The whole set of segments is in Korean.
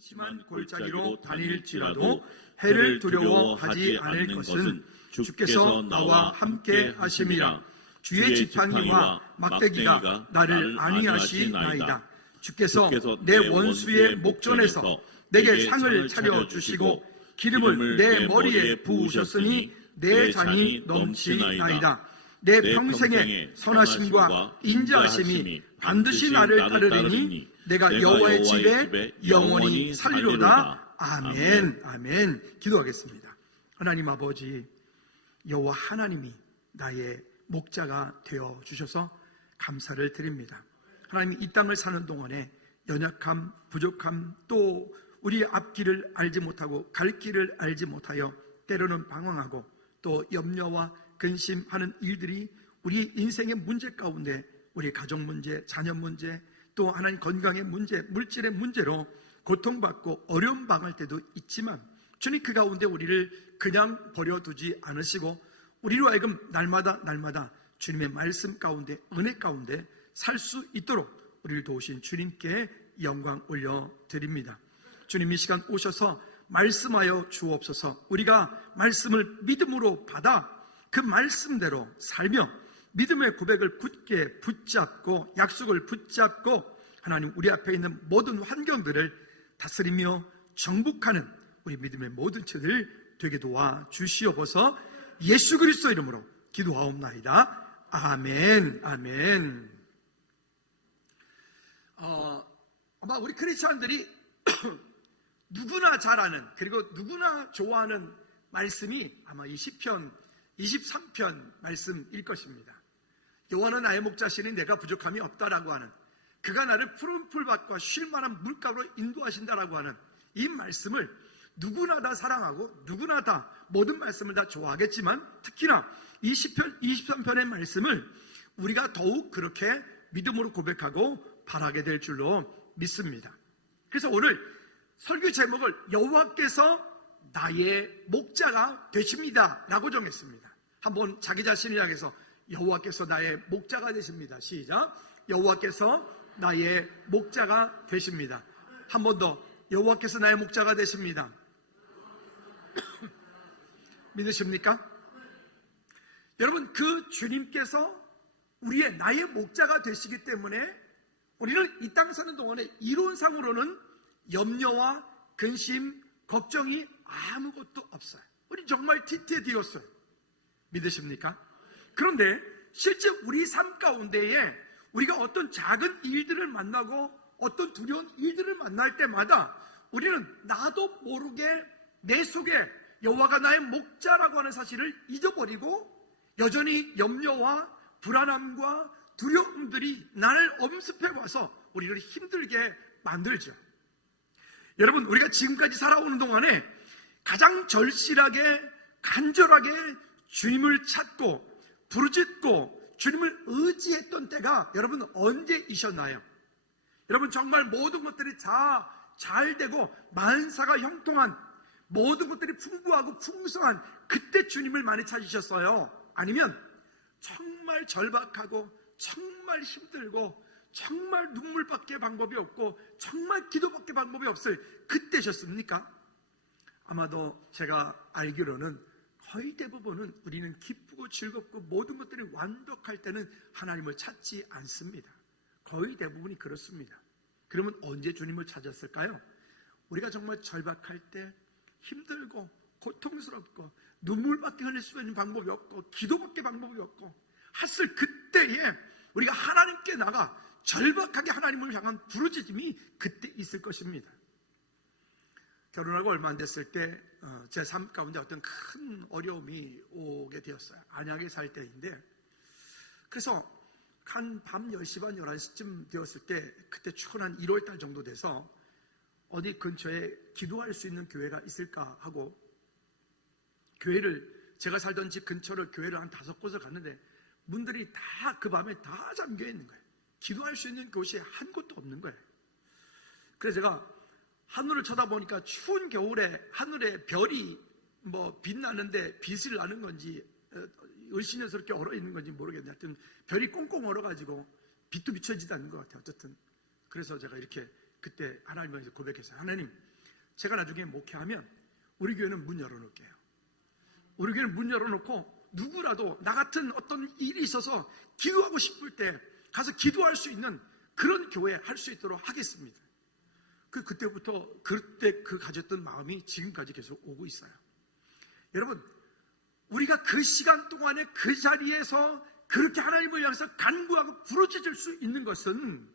심한 골짜기로 다닐지라도 해를 두려워하지 않을 것은 주께서 나와 함께 하심이라. 주의 지팡이와 막대기가 나를 안위하시나이다. 주께서 내 원수의 목전에서 내게 상을 차려주시고 기름을 내 머리에 부으셨으니 내 잔이 넘치나이다. 내 평생의 선하심과 인자하심이 반드시 나를 따르리니 내가 여호와의 집에 영원히 살리로다. 아멘. 아멘. 기도하겠습니다. 하나님 아버지, 여호와 하나님이 나의 목자가 되어 주셔서 감사를 드립니다. 하나님, 이 땅을 사는 동안에 연약함, 부족함, 또 우리의 앞길을 알지 못하고 갈 길을 알지 못하여 때로는 방황하고 또 염려와 근심하는 일들이 우리 인생의 문제 가운데, 우리 가정 문제, 자녀 문제, 또 하나님 건강의 문제, 물질의 문제로 고통받고 어려움 당할 때도 있지만 주님, 그 가운데 우리를 그냥 버려두지 않으시고 우리로 하여금 날마다 주님의 말씀 가운데, 은혜 가운데 살 수 있도록 우리를 도우신 주님께 영광 올려드립니다. 주님, 이 시간 오셔서 말씀하여 주옵소서. 우리가 말씀을 믿음으로 받아 그 말씀대로 살며 믿음의 고백을 굳게 붙잡고 약속을 붙잡고 하나님, 우리 앞에 있는 모든 환경들을 다스리며 정복하는 우리 믿음의 모든 처들 되게 도와 주시옵소서. 예수 그리스도 이름으로 기도하옵나이다. 아멘. 아멘. 아마 우리 크리스찬들이 누구나 잘 아는, 그리고 누구나 좋아하는 말씀이 아마 이 시편 23편 말씀일 것입니다. 여호와는 나의 목자시니 내가 부족함이 없다라고 하는, 그가 나를 푸른 풀밭과 쉴 만한 물가로 인도하신다라고 하는 이 말씀을 누구나 다 사랑하고 누구나 다 모든 말씀을 다 좋아하겠지만, 특히나 이 시편 23편의 말씀을 우리가 더욱 그렇게 믿음으로 고백하고 바라게 될 줄로 믿습니다. 그래서 오늘 설교 제목을 여호와께서 나의 목자가 되십니다 라고 정했습니다. 한번 자기 자신을 향해서 여호와께서 나의 목자가 되십니다. 시작. 여호와께서 나의 목자가 되십니다. 한 번 더. 여호와께서 나의 목자가 되십니다. 믿으십니까? 여러분, 그 주님께서 우리의 나의 목자가 되시기 때문에 우리는 이 땅 사는 동안에 이론상으로는 염려와 근심, 걱정이 아무것도 없어요. 우리 정말 티티해디었어요. 믿으십니까? 그런데 실제 우리 삶 가운데에 우리가 어떤 작은 일들을 만나고 어떤 두려운 일들을 만날 때마다 우리는 나도 모르게 내 속에 여호와가 나의 목자라고 하는 사실을 잊어버리고 여전히 염려와 불안함과 두려움들이 나를 엄습해 와서 우리를 힘들게 만들죠. 여러분, 우리가 지금까지 살아오는 동안에 가장 절실하게 간절하게 주님을 찾고 부르짖고 주님을 의지했던 때가 여러분 언제이셨나요? 여러분, 정말 모든 것들이 다 잘 되고 만사가 형통한, 모든 것들이 풍부하고 풍성한 그때 주님을 많이 찾으셨어요? 아니면 정말 절박하고 정말 힘들고 정말 눈물밖에 방법이 없고 정말 기도밖에 방법이 없을 그때셨습니까? 아마도 제가 알기로는 거의 대부분은 우리는 기쁘고 즐겁고 모든 것들이 완벽할 때는 하나님을 찾지 않습니다. 거의 대부분이 그렇습니다. 그러면 언제 주님을 찾았을까요? 우리가 정말 절박할 때, 힘들고 고통스럽고 눈물밖에 흘릴 수 있는 방법이 없고 기도밖에 방법이 없고 했을 그때에 우리가 하나님께 나가 절박하게 하나님을 향한 부르짖음이 그때 있을 것입니다. 결혼하고 얼마 안 됐을 때 제 삶 가운데 어떤 큰 어려움이 오게 되었어요. 안양에 살 때인데, 그래서 한 밤 10시 반 11시쯤 되었을 때, 그때 추운 1월달 정도 돼서 어디 근처에 기도할 수 있는 교회가 있을까 하고 교회를, 제가 살던 집 근처를 교회를 한 5곳을 갔는데 문들이 다 그 밤에 다 잠겨 있는 거예요. 기도할 수 있는 곳이 한 곳도 없는 거예요. 그래서 제가 하늘을 쳐다보니까 추운 겨울에 하늘에 별이 빛나는데 빛을 나는 건지 을씨녀스럽게 얼어 있는 건지 모르겠는데 하여튼 별이 꽁꽁 얼어가지고 빛도 비춰지지 않는 것 같아요. 어쨌든 그래서 제가 이렇게 그때 하나님께 고백했어요. 하나님, 제가 나중에 목회하면 우리 교회는 문 열어놓을게요. 우리 교회는 문 열어놓고 누구라도 나 같은 어떤 일이 있어서 기도하고 싶을 때 가서 기도할 수 있는 그런 교회 할 수 있도록 하겠습니다. 그때부터 그때 가졌던 마음이 지금까지 계속 오고 있어요. 여러분, 우리가 그 시간 동안에 그 자리에서 그렇게 하나님을 향해서 간구하고 부르짖을 수 있는 것은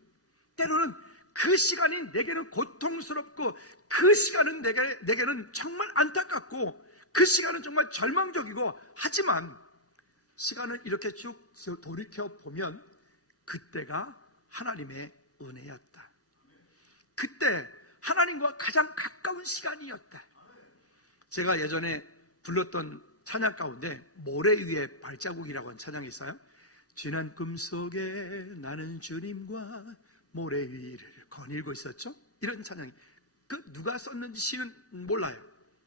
때로는 그 시간이 내게는 고통스럽고 그 시간은 내게는 정말 안타깝고 그 시간은 정말 절망적이고, 하지만 시간을 이렇게 쭉 돌이켜 보면 그때가 하나님의 은혜였다. 그때 하나님과 가장 가까운 시간이었다. 제가 예전에 불렀던 찬양 가운데 모래 위에 발자국이라고 하는 찬양이 있어요. 지난 꿈속에 나는 주님과 모래 위를 거닐고 있었죠. 이런 찬양이, 누가 썼는지 시는 몰라요.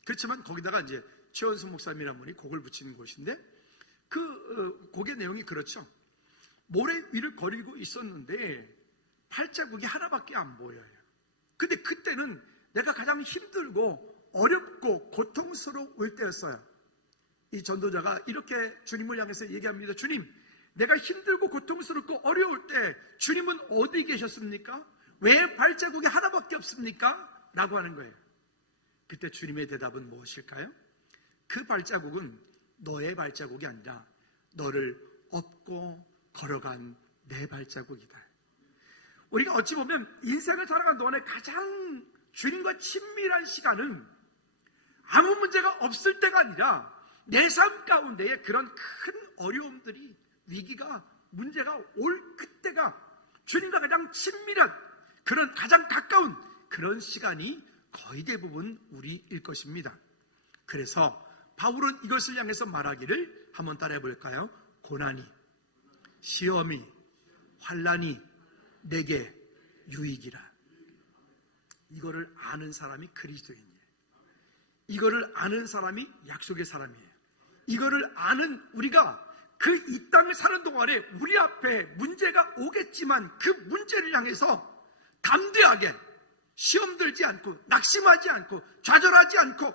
그렇지만 거기다가 이제 최원수 목사님이라는 분이 곡을 붙이는 곳인데, 곡의 내용이 그렇죠. 모래 위를 거닐고 있었는데 발자국이 하나밖에 안 보여요. 근데 그때는 내가 가장 힘들고 어렵고 고통스러울 때였어요. 이 전도자가 이렇게 주님을 향해서 얘기합니다. 주님, 내가 힘들고 고통스럽고 어려울 때 주님은 어디 계셨습니까? 왜 발자국이 하나밖에 없습니까? 라고 하는 거예요. 그때 주님의 대답은 무엇일까요? 그 발자국은 너의 발자국이 아니라 너를 업고 걸어간 내 발자국이다. 우리가 어찌 보면 인생을 살아가는 동안에 가장 주님과 친밀한 시간은 아무 문제가 없을 때가 아니라 내 삶 가운데에 그런 큰 어려움들이, 위기가, 문제가 올 그때가 주님과 가장 친밀한, 그런 가장 가까운 그런 시간이 거의 대부분 우리일 것입니다. 그래서 바울은 이것을 향해서 말하기를 한번 따라해 볼까요? 고난이, 시험이, 환난이 내게 유익이라. 이거를 아는 사람이 그리스도인이에요. 이거를 아는 사람이 약속의 사람이에요. 이거를 아는 우리가 그 이 땅을 사는 동안에 우리 앞에 문제가 오겠지만 그 문제를 향해서 담대하게 시험 들지 않고, 낙심하지 않고, 좌절하지 않고,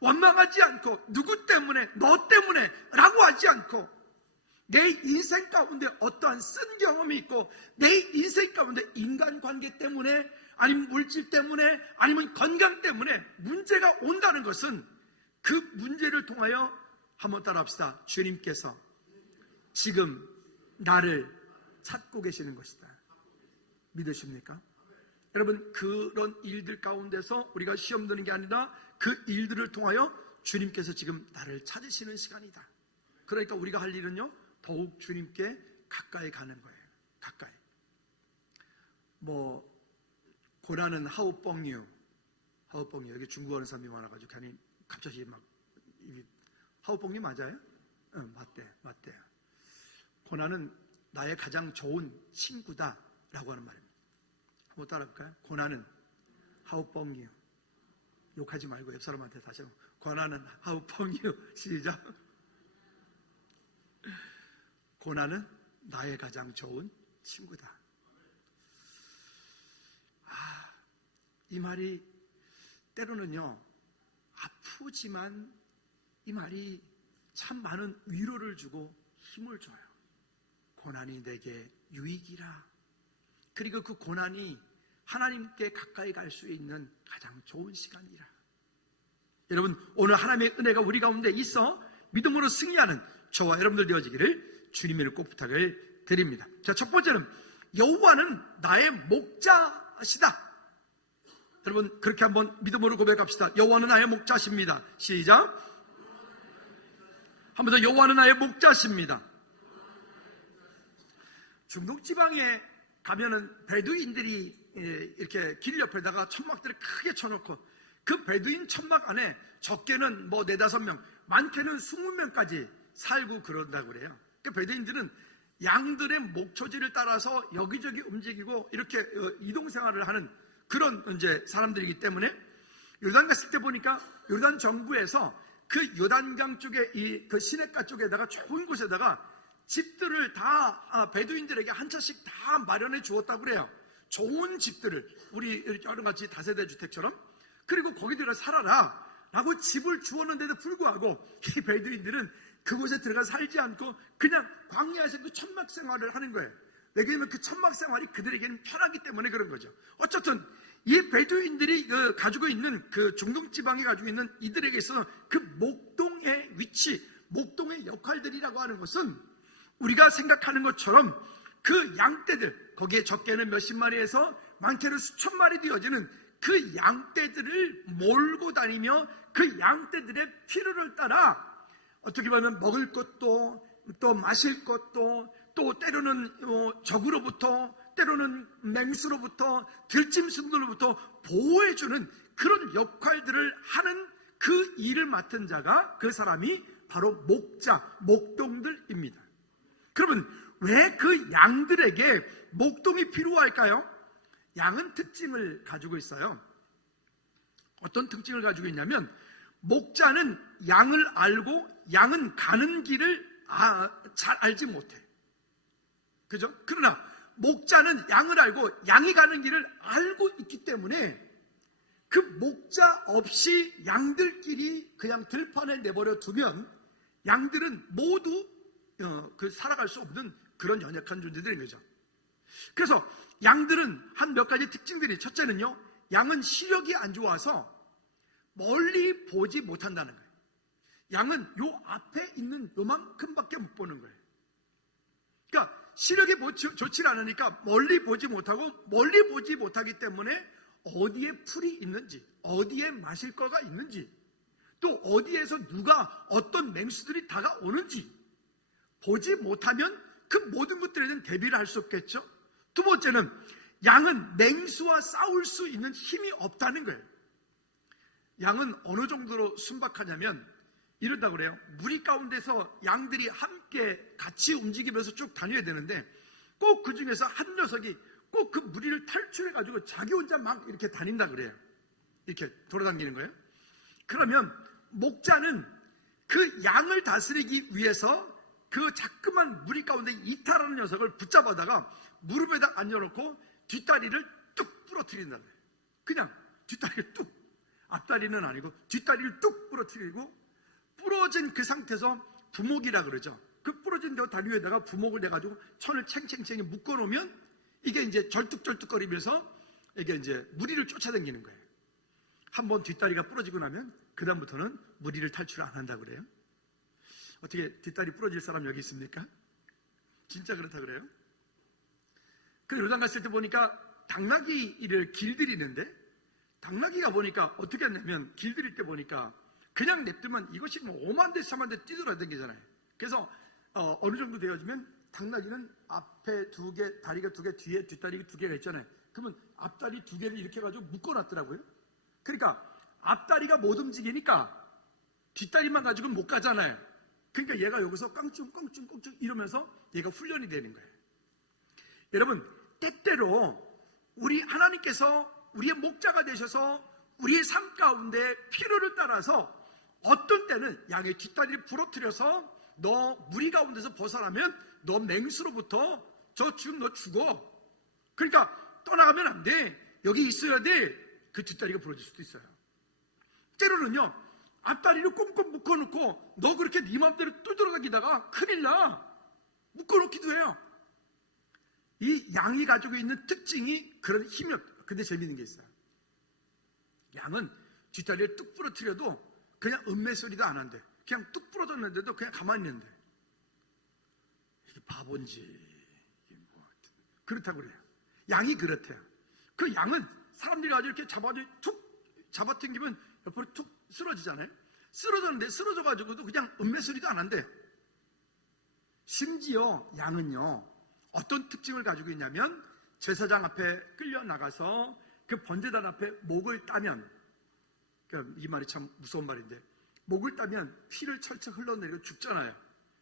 원망하지 않고, 누구 때문에, 너 때문에 라고 하지 않고, 내 인생 가운데 어떠한 쓴 경험이 있고, 내 인생 가운데 인간관계 때문에, 아니면 물질 때문에, 아니면 건강 때문에 문제가 온다는 것은 그 문제를 통하여 한번 따라합시다. 주님께서 지금 나를 찾고 계시는 것이다. 믿으십니까? 여러분, 그런 일들 가운데서 우리가 시험 드는 게 아니라 그 일들을 통하여 주님께서 지금 나를 찾으시는 시간이다. 그러니까 우리가 할 일은요, 더욱 주님께 가까이 가는 거예요. 가까이. 고난은 하우뻥유, 여기 중국어 하는 사람이 많아가지고 괜히 갑자기 막 하우뻥유 맞아요? 응, 맞대요. 고난은 나의 가장 좋은 친구다라고 하는 말입니다. 한번 따라할까요? 고난은 하우뻥유. 욕하지 말고 옆 사람한테 다시 한번. 고난은 하우뻥유. 시작. 고난은 나의 가장 좋은 친구다. 이 말이 때로는요, 아프지만 이 말이 참 많은 위로를 주고 힘을 줘요. 고난이 내게 유익이라. 그리고 그 고난이 하나님께 가까이 갈 수 있는 가장 좋은 시간이라. 여러분, 오늘 하나님의 은혜가 우리 가운데 있어 믿음으로 승리하는 저와 여러분들 되어지기를 주님의 꼭 부탁을 드립니다. 자, 첫 번째는 여호와는 나의 목자시다. 여러분, 그렇게 한번 믿음으로 고백합시다. 여호와는 나의 목자십니다. 시작. 한 번 더. 여호와는 나의 목자십니다. 중동 지방에 가면은 베두인들이 이렇게 길 옆에다가 천막들을 크게 쳐놓고 그 베두인 천막 안에 적게는 4-5명, 많게는 20명까지 살고 그런다고 그래요. 그러니까 베두인들은 양들의 목초지를 따라서 여기저기 움직이고 이렇게 이동 생활을 하는 그런 이제 사람들이기 때문에, 요단 갔을 때 보니까 요단 정부에서 그 요단강 쪽에 그 시내가 쪽에다가 좋은 곳에다가 집들을 다 베두인들에게 한 차씩 다 마련해 주었다고 그래요. 좋은 집들을, 우리 여러같이 다세대 주택처럼. 그리고 거기 들어가 살아라 라고 집을 주었는데도 불구하고 이 베두인들은 그곳에 들어가 살지 않고 그냥 광야에서 그 천막 생활을 하는 거예요. 왜냐하면 그 천막 생활이 그들에게는 편하기 때문에 그런 거죠. 어쨌든 이 베두인들이 가지고 있는 그 중동 지방에 가지고 있는 이들에게 있어서 그 목동의 위치, 목동의 역할들이라고 하는 것은 우리가 생각하는 것처럼 그 양떼들, 거기에 적게는 몇십 마리에서 많게는 수천 마리 되어지는 그 양떼들을 몰고 다니며 그 양떼들의 필요를 따라 어떻게 보면 먹을 것도 또 마실 것도 또 때로는 적으로부터 때로는 맹수로부터 들짐승들로부터 보호해주는 그런 역할들을 하는 그 일을 맡은 자가 그 사람이 바로 목자, 목동들입니다. 그러면 왜 그 양들에게 목동이 필요할까요? 양은 특징을 가지고 있어요. 어떤 특징을 가지고 있냐면 목자는 양을 알고 양은 가는 길을 잘 알지 못해. 그죠? 그러나 목자는 양을 알고 양이 가는 길을 알고 있기 때문에 그 목자 없이 양들끼리 그냥 들판에 내버려 두면 양들은 모두 살아갈 수 없는 그런 연약한 존재들인 거죠. 그래서 양들은 한 몇 가지 특징들이, 첫째는요, 양은 시력이 안 좋아서 멀리 보지 못한다는 거예요. 양은 요 앞에 있는 요만큼밖에 못 보는 거예요. 그러니까 시력이 좋지 않으니까 멀리 보지 못하고, 멀리 보지 못하기 때문에 어디에 풀이 있는지, 어디에 마실 거가 있는지, 또 어디에서 누가 어떤 맹수들이 다가오는지 보지 못하면 그 모든 것들에 대한 대비를 할 수 없겠죠. 두 번째는 양은 맹수와 싸울 수 있는 힘이 없다는 거예요. 양은 어느 정도로 순박하냐면 이런다고 그래요. 무리 가운데서 양들이 함께 같이 움직이면서 쭉 다녀야 되는데 꼭 그 중에서 한 녀석이 꼭 그 무리를 탈출해가지고 자기 혼자 막 이렇게 다닌다 그래요. 이렇게 돌아다니는 거예요. 그러면 목자는 그 양을 다스리기 위해서 그 자꾸만 무리 가운데 이탈하는 녀석을 붙잡아다가 무릎에다 앉혀놓고 뒷다리를 뚝 부러뜨린다 그래요. 그냥 뒷다리를 뚝, 앞다리는 아니고 뒷다리를 뚝 부러뜨리고, 부러진 그 상태에서 부목이라 그러죠. 그 부러진 다리 위에다가 부목을 내가지고 천을 챙챙챙이 묶어놓으면 이게 이제 절뚝절뚝거리면서 이게 이제 무리를 쫓아다니는 거예요. 한번 뒷다리가 부러지고 나면 그 다음부터는 무리를 탈출 안 한다 그래요. 어떻게 뒷다리 부러질 사람 여기 있습니까? 진짜 그렇다 그래요? 그 요단 갔을 때 보니까 당나귀를 길들이는데, 당나귀가 보니까 어떻게 했냐면 길들일 때 보니까 그냥 냅두면 이것이 뭐 5만 대 3만 대 뛰돌아다니잖아요. 그래서 어느 정도 되어지면 당나귀는 앞에 2개, 다리가 2개, 뒤에 뒷다리 2개가 있잖아요. 그러면 앞다리 2개를 이렇게 해가지고 묶어놨더라고요. 그러니까 앞다리가 못 움직이니까 뒷다리만 가지고는 못 가잖아요. 그러니까 얘가 여기서 깡충깡충깡충 이러면서 얘가 훈련이 되는 거예요. 여러분, 때때로 우리 하나님께서 우리의 목자가 되셔서 우리의 삶 가운데 필요를 따라서 어떤 때는 양의 뒷다리를 부러뜨려서 너 무리 가운데서 벗어나면 너 맹수로부터 지금 너 죽어. 그러니까 떠나가면 안 돼. 여기 있어야 돼. 그 뒷다리가 부러질 수도 있어요. 때로는요, 앞다리를 꼼꼼 묶어놓고 너 그렇게 네 맘대로 뚫들어다니다가 큰일 나. 묶어놓기도 해요. 이 양이 가지고 있는 특징이 그런 힘이 없다. 근데 재미있는 게 있어요. 양은 뒷다리를 뚝 부러뜨려도 그냥 음매소리도 안 한대. 그냥 뚝 부러졌는데도 그냥 가만히 있는데. 이게 바본지 뭐 그렇다고 그래요. 양이 그렇대요. 그 양은 사람들이 아주 이렇게 툭 잡아당기면 옆으로 툭 쓰러지잖아요. 쓰러졌는데 쓰러져가지고도 그냥 음매소리도 안 한대요. 심지어 양은요, 어떤 특징을 가지고 있냐면 제사장 앞에 끌려 나가서 그 번제단 앞에 목을 따면, 그러니까 이 말이 참 무서운 말인데, 목을 따면 피를 철철 흘러내리고 죽잖아요.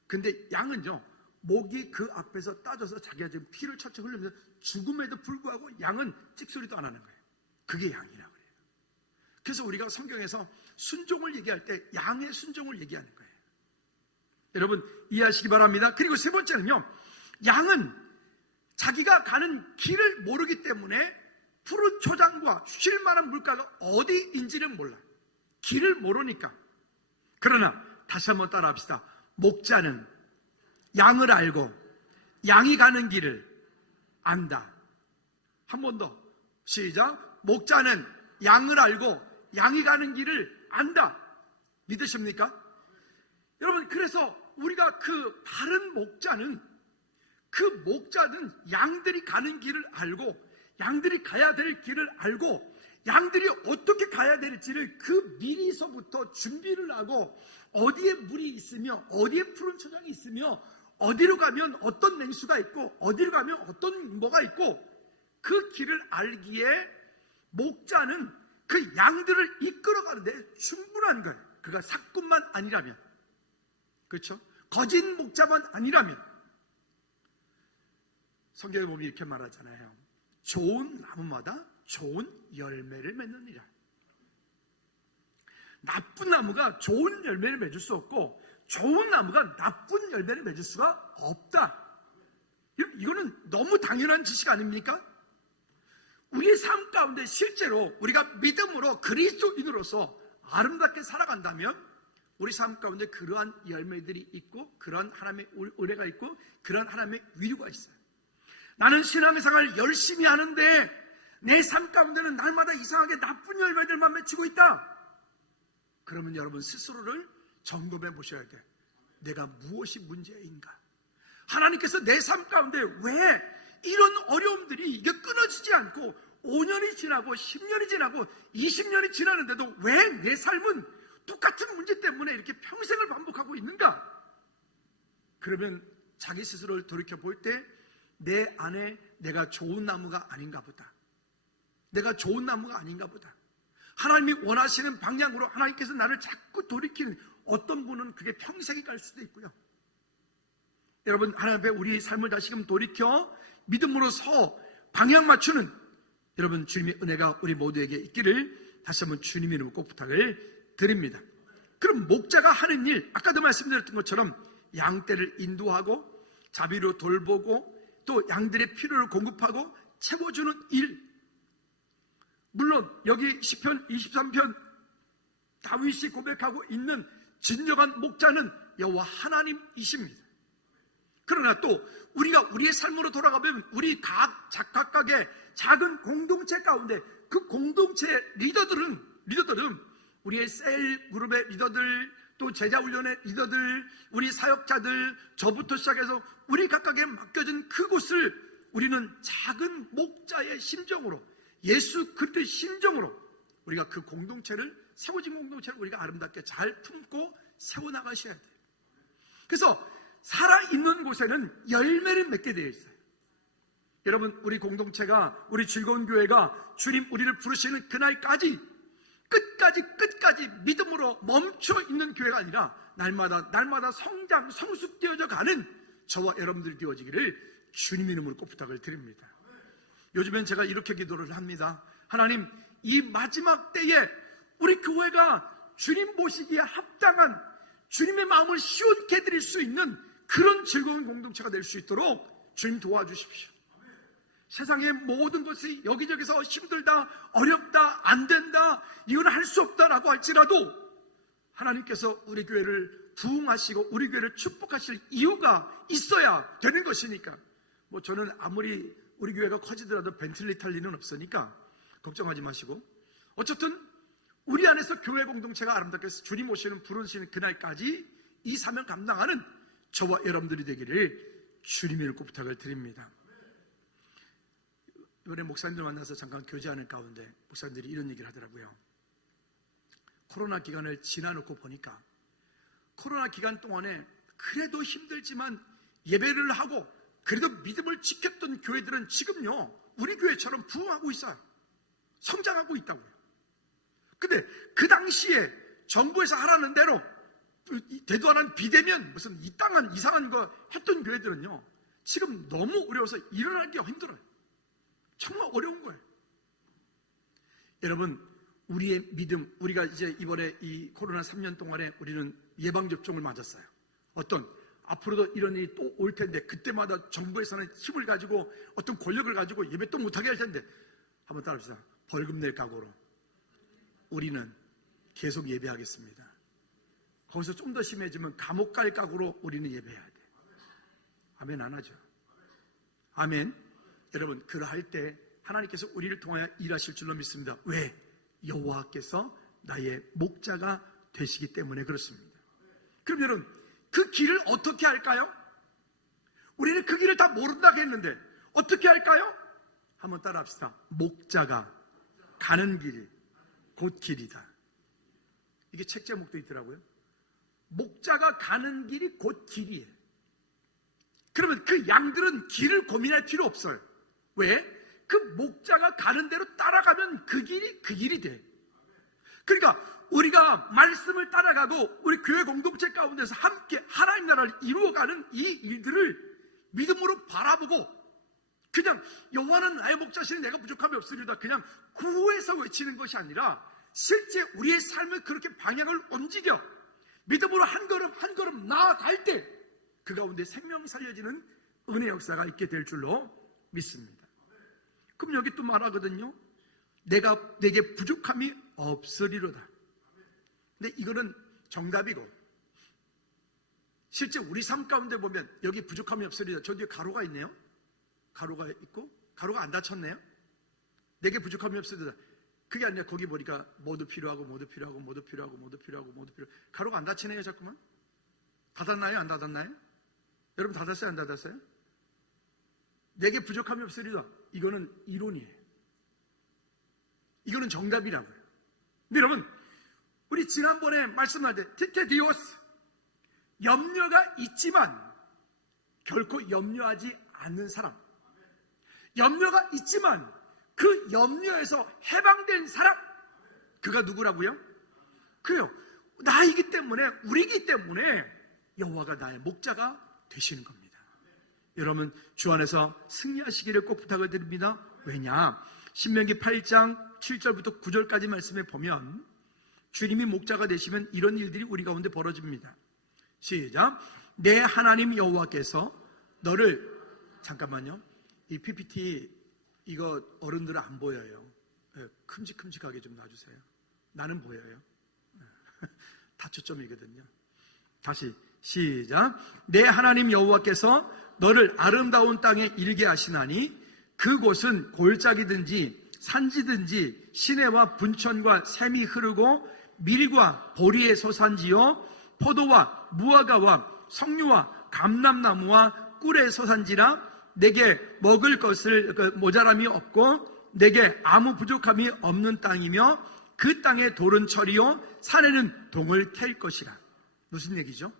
근데 양은요, 목이 그 앞에서 따져서 자기가 지금 피를 철철 흘리면서 죽음에도 불구하고 양은 찍소리도 안 하는 거예요. 그게 양이라고 그래요. 그래서 우리가 성경에서 순종을 얘기할 때 양의 순종을 얘기하는 거예요. 여러분 이해하시기 바랍니다. 그리고 세 번째는요, 양은 자기가 가는 길을 모르기 때문에 푸른 초장과 쉴 만한 물가가 어디인지는 몰라. 길을 모르니까. 그러나 다시 한번 따라합시다. 목자는 양을 알고 양이 가는 길을 안다. 한 번 더. 시작. 목자는 양을 알고 양이 가는 길을 안다. 믿으십니까? 여러분, 그래서 우리가 그 바른 목자는, 그 목자는 양들이 가는 길을 알고 양들이 가야 될 길을 알고 양들이 어떻게 가야 될지를 그 미리서부터 준비를 하고, 어디에 물이 있으며 어디에 푸른 초장이 있으며 어디로 가면 어떤 냉수가 있고 어디로 가면 어떤 뭐가 있고, 그 길을 알기에 목자는 그 양들을 이끌어가는데 충분한 거예요. 그가 사꾼만 아니라면, 그렇죠? 거짓 목자만 아니라면. 성경에 보면 이렇게 말하잖아요. 좋은 나무마다 좋은 열매를 맺느니라. 나쁜 나무가 좋은 열매를 맺을 수 없고 좋은 나무가 나쁜 열매를 맺을 수가 없다. 이거는 너무 당연한 지식 아닙니까? 우리의 삶 가운데 실제로 우리가 믿음으로 그리스도인으로서 아름답게 살아간다면 우리 삶 가운데 그러한 열매들이 있고 그러한 하나님의 은혜가 있고 그러한 하나님의 위로가 있어요. 나는 신앙생활을 열심히 하는데 내 삶 가운데는 날마다 이상하게 나쁜 열매들만 맺히고 있다. 그러면 여러분 스스로를 점검해 보셔야 돼. 내가 무엇이 문제인가? 하나님께서 내 삶 가운데 왜 이런 어려움들이 이게 끊어지지 않고 5년이 지나고 10년이 지나고 20년이 지나는데도 왜 내 삶은 똑같은 문제 때문에 이렇게 평생을 반복하고 있는가? 그러면 자기 스스로를 돌이켜 볼 때 내 안에 내가 좋은 나무가 아닌가 보다. 내가 좋은 나무가 아닌가 보다. 하나님이 원하시는 방향으로 하나님께서 나를 자꾸 돌이키는, 어떤 분은 그게 평생이 갈 수도 있고요. 여러분, 하나님 앞에 우리의 삶을 다시금 돌이켜 믿음으로서 방향 맞추는 여러분 주님의 은혜가 우리 모두에게 있기를 다시 한번 주님의 이름으로 꼭 부탁을 드립니다. 그럼 목자가 하는 일, 아까도 말씀드렸던 것처럼 양떼를 인도하고 자비로 돌보고 또 양들의 필요를 공급하고 채워주는 일. 물론 여기 시편 23편 다윗이 고백하고 있는 진정한 목자는 여호와 하나님이십니다. 그러나 또 우리가 우리의 삶으로 돌아가면 우리 각각의 작은 공동체 가운데 그 공동체 리더들은 우리의 셀 그룹의 리더들, 또 제자훈련의 리더들, 우리 사역자들, 저부터 시작해서 우리 각각에 맡겨진 그곳을 우리는 작은 목자의 심정으로, 예수 그리스도의 심정으로 우리가 그 공동체를, 세워진 공동체를 우리가 아름답게 잘 품고 세워나가셔야 돼요. 그래서 살아있는 곳에는 열매를 맺게 되어 있어요. 여러분, 우리 공동체가, 우리 즐거운 교회가 주님 우리를 부르시는 그날까지 끝까지 믿음으로 멈춰 있는 교회가 아니라 날마다 성장, 성숙되어져 가는 저와 여러분들이 되어지기를 주님 이름으로 꼭 부탁을 드립니다. 요즘엔 제가 이렇게 기도를 합니다. 하나님, 이 마지막 때에 우리 교회가 주님 보시기에 합당한, 주님의 마음을 시원케 해드릴 수 있는 그런 즐거운 공동체가 될 수 있도록 주님 도와주십시오. 세상의 모든 것이 여기저기서 힘들다, 어렵다, 안 된다, 이건 할 수 없다라고 할지라도 하나님께서 우리 교회를 부흥하시고 우리 교회를 축복하실 이유가 있어야 되는 것이니까, 뭐 저는 아무리 우리 교회가 커지더라도 벤틀리 탈 리는 없으니까 걱정하지 마시고, 어쨌든 우리 안에서 교회 공동체가 아름답게 주님 오시는 부르시는 그날까지 이 사명 감당하는 저와 여러분들이 되기를 주님의 이름으로 부탁을 드립니다. 이번에 목사님들 만나서 잠깐 교제하는 가운데 목사님들이 이런 얘기를 하더라고요. 코로나 기간을 지나놓고 보니까 코로나 기간 동안에 그래도 힘들지만 예배를 하고 그래도 믿음을 지켰던 교회들은 지금요 우리 교회처럼 부흥하고 있어요. 성장하고 있다고요. 근데 그 당시에 정부에서 하라는 대로 되도 않은 비대면 무슨 이상한 거 했던 교회들은요 지금 너무 어려워서 일어나기가 힘들어요. 정말 어려운 거예요. 여러분, 우리의 믿음, 우리가 이제 이번에 이 코로나 3년 동안에 우리는 예방접종을 맞았어요. 앞으로도 이런 일이 또 올 텐데 그때마다 정부에서는 힘을 가지고 어떤 권력을 가지고 예배 또 못하게 할 텐데 한번 따라합시다. 벌금 낼 각오로 우리는 계속 예배하겠습니다. 거기서 좀 더 심해지면 감옥 갈 각오로 우리는 예배해야 돼. 아멘 안 하죠? 아멘. 여러분 그러할 때 하나님께서 우리를 통하여 일하실 줄로 믿습니다. 왜? 여호와께서 나의 목자가 되시기 때문에 그렇습니다. 그럼 여러분 그 길을 어떻게 할까요? 우리는 그 길을 다 모른다고 했는데 어떻게 할까요? 한번 따라합시다. 목자가 가는 길이 곧 길이다. 이게 책 제목도 있더라고요. 목자가 가는 길이 곧 길이에요. 그러면 그 양들은 길을 고민할 필요 없어요. 왜? 그 목자가 가는 대로 따라가면 그 길이 돼. 그러니까 우리가 말씀을 따라가고 우리 교회 공동체 가운데서 함께 하나님 나라를 이루어가는 이 일들을 믿음으로 바라보고 그냥 여호와는 나의 목자시니 내가 부족함이 없으리다 그냥 구호해서 외치는 것이 아니라 실제 우리의 삶을 그렇게 방향을 움직여 믿음으로 한 걸음 한 걸음 나아갈 때 그 가운데 생명이 살려지는 은혜 역사가 있게 될 줄로 믿습니다. 그럼 여기 또 말하거든요. 내게 부족함이 없으리로다. 근데 이거는 정답이고 실제 우리 삶 가운데 보면 여기 부족함이 없으리로다. 저 뒤에 가로가 있네요. 가로가 있고 가로가 안 닫혔네요. 내게 부족함이 없으리로다. 그게 아니라 거기 보니까 모두 필요하고 모두 필요하고 모두 필요하고 모두 필요하고 모두 필요하고 가로가 안 닫히네요. 자꾸만 닫았나요? 안 닫았나요? 여러분 닫았어요? 안 닫았어요? 내게 부족함이 없으리로다. 이거는 이론이에요. 이거는 정답이라고요. 근데 여러분 우리 지난번에 말씀할 때 티테디오스 염려가 있지만 결코 염려하지 않는 사람, 염려가 있지만 그 염려에서 해방된 사람, 그가 누구라고요? 그요. 나이기 때문에 우리이기 때문에 여호와가 나의 목자가 되시는 겁니다. 여러분 주 안에서 승리하시기를 꼭 부탁을 드립니다. 왜냐? 신명기 8장 7절부터 9절까지 말씀에 보면 주님이 목자가 되시면 이런 일들이 우리 가운데 벌어집니다. 시작. 내 하나님 여호와께서 너를 잠깐만요. 이 PPT 이거 어른들은 안 보여요. 큼직큼직하게 좀 놔주세요. 나는 보여요. 다 초점이거든요. 다시 시작. 내 하나님 여호와께서 너를 아름다운 땅에 이르게 하시나니 그곳은 골짜기든지 산지든지 시내와 분천과 샘이 흐르고 밀과 보리의 소산지요 포도와 무화과와 석류와 감람나무와 꿀의 소산지라 내게 먹을 것을 모자람이 없고 내게 아무 부족함이 없는 땅이며 그 땅의 돌은 철이요 산에는 동을 캘 것이라. 무슨 얘기죠?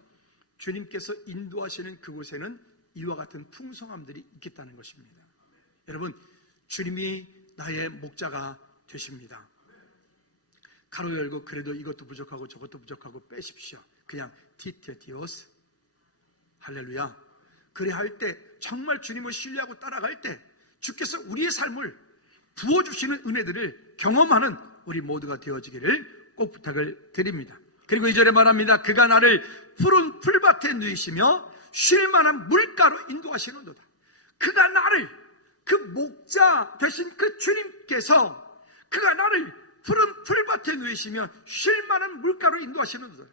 주님께서 인도하시는 그곳에는 이와 같은 풍성함들이 있겠다는 것입니다. 여러분 주님이 나의 목자가 되십니다. 가로 열고 그래도 이것도 부족하고 저것도 부족하고 빼십시오. 그냥 티테디오스 할렐루야. 그래 할 때 정말 주님을 신뢰하고 따라갈 때 주께서 우리의 삶을 부어주시는 은혜들을 경험하는 우리 모두가 되어지기를 꼭 부탁을 드립니다. 그리고 2절에 말합니다. 그가 나를 푸른 풀밭에 누이시며 쉴만한 물가로 인도하시는도다. 그가 나를 그 목자 되신 그 주님께서 그가 나를 푸른 풀밭에 누이시며 쉴만한 물가로 인도하시는도다.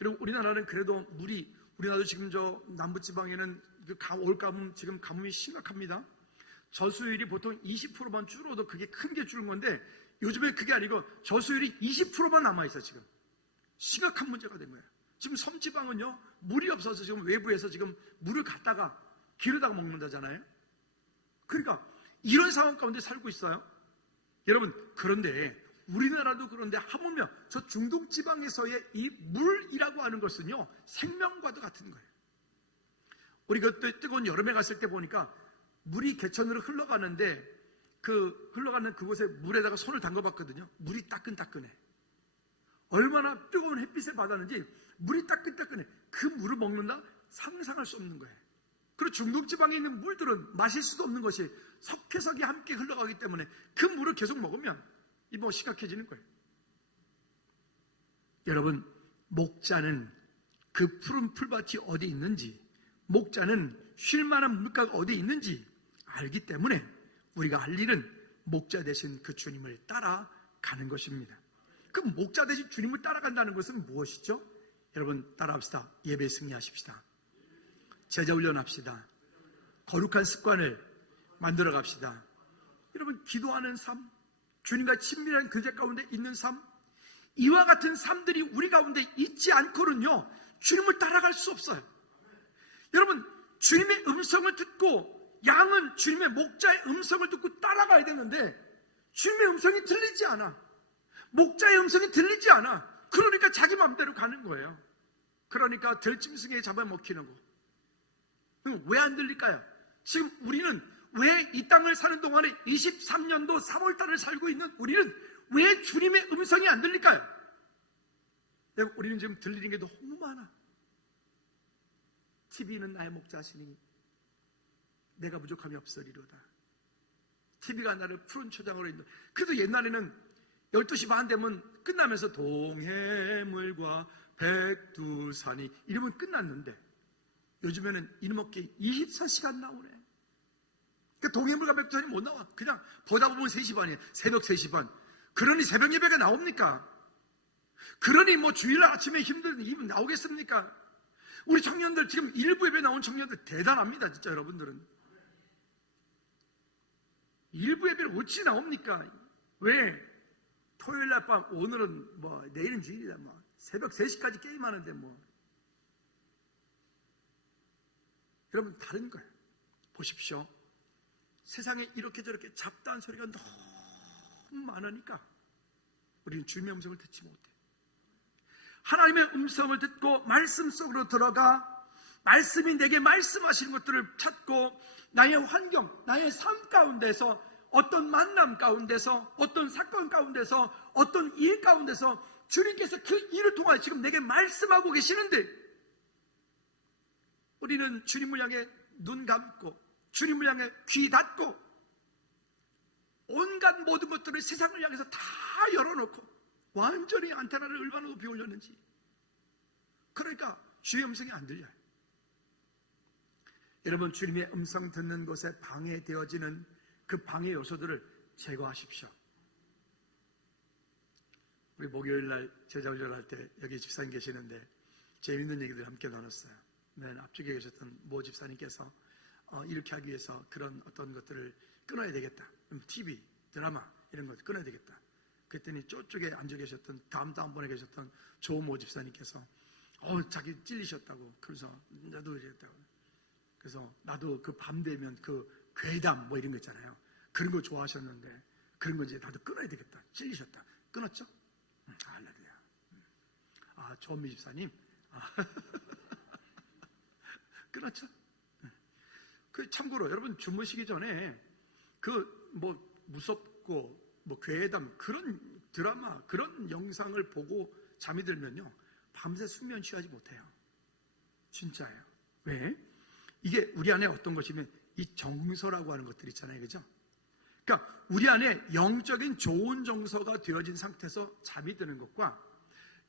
여러분 우리나라는 그래도 우리나라도 지금 저 남부지방에는 올가뭄 지금 가뭄이 심각합니다. 저수율이 보통 20%만 줄어도 그게 큰 게 줄은 건데 요즘에 그게 아니고 저수율이 20%만 남아있어. 지금 심각한 문제가 된 거예요. 지금 섬지방은요 물이 없어서 지금 외부에서 지금 물을 갖다가 기르다가 먹는다잖아요. 그러니까 이런 상황 가운데 살고 있어요. 여러분 그런데 우리나라도 그런데 하물며 저 중동지방에서의 이 물이라고 하는 것은요 생명과도 같은 거예요. 우리 그 뜨거운 여름에 갔을 때 보니까 물이 개천으로 흘러가는데 그 흘러가는 그곳에 물에다가 손을 담가봤거든요. 물이 따끈따끈해. 얼마나 뜨거운 햇빛을 받았는지 물이 따끈따끈해. 그 물을 먹는다? 상상할 수 없는 거예요. 그리고 중동지방에 있는 물들은 마실 수도 없는 것이 석회석이 함께 흘러가기 때문에 그 물을 계속 먹으면 이 뭐 심각해지는 거예요. 여러분 목자는 그 푸른 풀밭이 어디 있는지, 목자는 쉴만한 물가가 어디 있는지 알기 때문에 우리가 할 일은 목자 되신 그 주님을 따라가는 것입니다. 그 목자 되신 주님을 따라간다는 것은 무엇이죠? 여러분 따라합시다. 예배 승리하십시다. 제자 훈련합시다. 거룩한 습관을 만들어 갑시다. 여러분 기도하는 삶, 주님과 친밀한 교제 가운데 있는 삶, 이와 같은 삶들이 우리 가운데 있지 않고는요 주님을 따라갈 수 없어요. 여러분 주님의 음성을 듣고 양은 주님의 목자의 음성을 듣고 따라가야 되는데 주님의 음성이 들리지 않아. 목자의 음성이 들리지 않아. 그러니까 자기 마음대로 가는 거예요. 그러니까 들짐승에 잡아먹히는 거. 왜 안 들릴까요? 지금 우리는 왜 이 땅을 사는 동안에 23년도 3월달을 살고 있는 우리는 왜 주님의 음성이 안 들릴까요? 우리는 지금 들리는 게 너무 많아. TV는 나의 목자시니 내가 부족함이 없으리로다. TV가 나를 푸른 초장으로 인도. 그래도 옛날에는 12시 반 되면 끝나면서 동해물과 백두산이 이러면 끝났는데 요즘에는 이놈없게 24시간 나오네. 그러니까 동해물과 백두산이 못 나와. 그냥 보다 보면 3시 반이에요. 새벽 3시 반. 그러니 새벽 예배가 나옵니까? 그러니 뭐 주일날 아침에 힘든 이 나오겠습니까? 우리 청년들 지금 일부 예배 나온 청년들 대단합니다. 진짜 여러분들은. 일부 예배를 어찌 나옵니까? 왜? 토요일날 밤 오늘은 뭐 내일은 주일이다 뭐 새벽 3시까지 게임하는데 뭐 여러분 다른 거예요. 보십시오. 세상에 이렇게 저렇게 잡다한 소리가 너무 많으니까 우리는 주님의 음성을 듣지 못해. 하나님의 음성을 듣고 말씀 속으로 들어가 말씀이 내게 말씀하시는 것들을 찾고 나의 환경, 나의 삶 가운데서 어떤 만남 가운데서 어떤 사건 가운데서 어떤 일 가운데서 주님께서 그 일을 통하여 지금 내게 말씀하고 계시는데 우리는 주님을 향해 눈 감고 주님을 향해 귀 닫고 온갖 모든 것들을 세상을 향해서 다 열어놓고 완전히 안테나를 얼마나 높이 올렸는지. 그러니까 주의 음성이 안 들려요. 여러분 주님의 음성 듣는 곳에 방해되어지는 그 방해 요소들을 제거하십시오. 우리 목요일날 제자훈련할 때 여기 집사님 계시는데 재미있는 얘기들 함께 나눴어요. 맨 앞쪽에 계셨던 모 집사님께서 이렇게 하기 위해서 그런 어떤 것들을 끊어야 되겠다. TV, 드라마 이런 것 끊어야 되겠다. 그랬더니 저쪽에 앉아 계셨던 다음번에 계셨던 조모 집사님께서 자기 찔리셨다고. 그래서 나도 이랬다고. 그래서 나도 그 밤 되면 그 괴담 뭐 이런 거 있잖아요. 그런 거 좋아하셨는데 그런 거 이제 나도 끊어야 되겠다. 찔리셨다. 끊었죠? 할렐루야. 조미 집사님. 끊었죠? 그 참고로 여러분 주무시기 전에 그 뭐 무섭고 뭐 괴담 그런 드라마 그런 영상을 보고 잠이 들면요 밤새 수면 취하지 못해요. 진짜예요. 왜? 이게 우리 안에 어떤 것이면 이 정서라고 하는 것들 있잖아요. 그죠? 그러니까 우리 안에 영적인 좋은 정서가 되어진 상태에서 잠이 드는 것과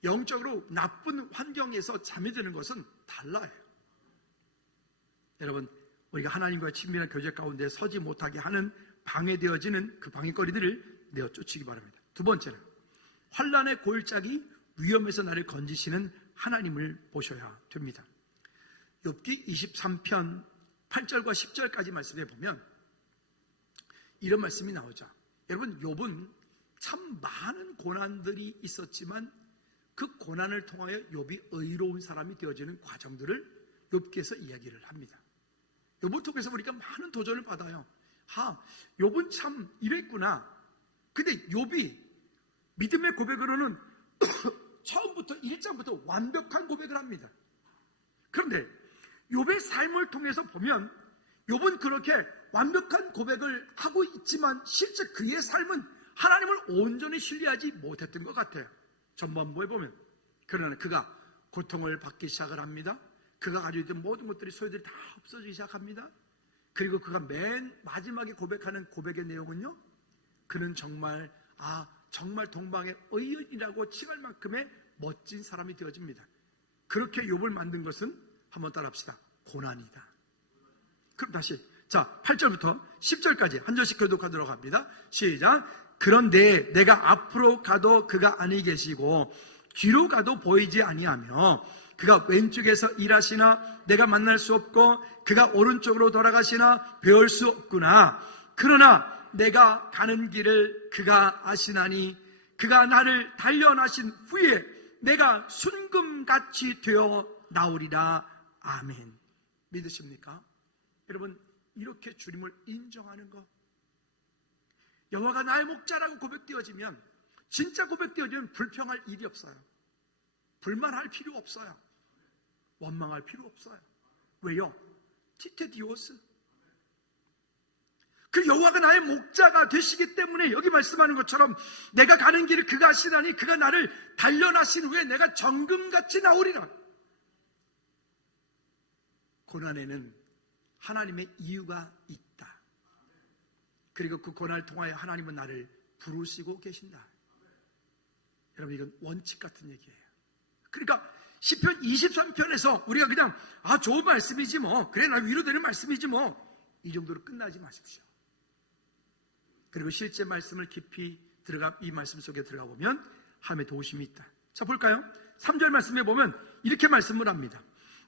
영적으로 나쁜 환경에서 잠이 드는 것은 달라요. 여러분 우리가 하나님과 친밀한 교제 가운데 서지 못하게 하는 방해되어지는 그 방해거리들을 내어 쫓기 바랍니다. 두 번째는 환난의 골짜기 위험에서 나를 건지시는 하나님을 보셔야 됩니다. 욥기 23편 8절과 10절까지 말씀해 보면 이런 말씀이 나오죠. 여러분 욥은 참 많은 고난들이 있었지만 그 고난을 통하여 욥이 의로운 사람이 되어지는 과정들을 욥기에서 이야기를 합니다. 욥을 통해서 우리가 많은 도전을 받아요. 욥은 참 이랬구나. 근데 욥이 믿음의 고백으로는 처음부터 1장부터 완벽한 고백을 합니다. 그런데 욥의 삶을 통해서 보면 욥은 그렇게 완벽한 고백을 하고 있지만 실제 그의 삶은 하나님을 온전히 신뢰하지 못했던 것 같아요. 전반부에 보면. 그러나 그가 고통을 받기 시작을 합니다. 그가 가지고 있던 모든 것들이 소유들이 다 없어지기 시작합니다. 그리고 그가 맨 마지막에 고백하는 고백의 내용은요, 그는 정말 동방의 의인이라고 칭할 만큼의 멋진 사람이 되어집니다. 그렇게 욥을 만든 것은 한번 따라합시다. 고난이다. 그럼 다시 자, 8절부터 10절까지 한 절씩 교독하도록 합니다. 시작. 그런데 내가 앞으로 가도 그가 아니 계시고 뒤로 가도 보이지 아니하며 그가 왼쪽에서 일하시나 내가 만날 수 없고 그가 오른쪽으로 돌아가시나 배울 수 없구나. 그러나 내가 가는 길을 그가 아시나니 그가 나를 단련하신 후에 내가 순금같이 되어 나오리라. 아멘. 믿으십니까? 여러분, 이렇게 주님을 인정하는 것, 여호와가 나의 목자라고 고백되어지면, 진짜 고백되어지면 불평할 일이 없어요. 불만할 필요 없어요. 원망할 필요 없어요. 왜요? 티테디오스. 그 여호와가 나의 목자가 되시기 때문에 여기 말씀하는 것처럼 내가 가는 길을 그가 아시나니 그가 나를 단련하신 후에 내가 정금같이 나오리라. 고난에는 하나님의 이유가 있다. 그리고 그 고난을 통하여 하나님은 나를 부르시고 계신다. 여러분, 이건 원칙 같은 얘기예요. 그러니까 시편 23편에서 우리가 그냥 좋은 말씀이지 뭐, 그래 나 위로되는 말씀이지 뭐, 이 정도로 끝나지 마십시오. 그리고 실제 말씀을 깊이 이 말씀 속에 들어가 보면 하나님의 도우심이 있다. 자, 볼까요? 3절 말씀에 보면 이렇게 말씀을 합니다.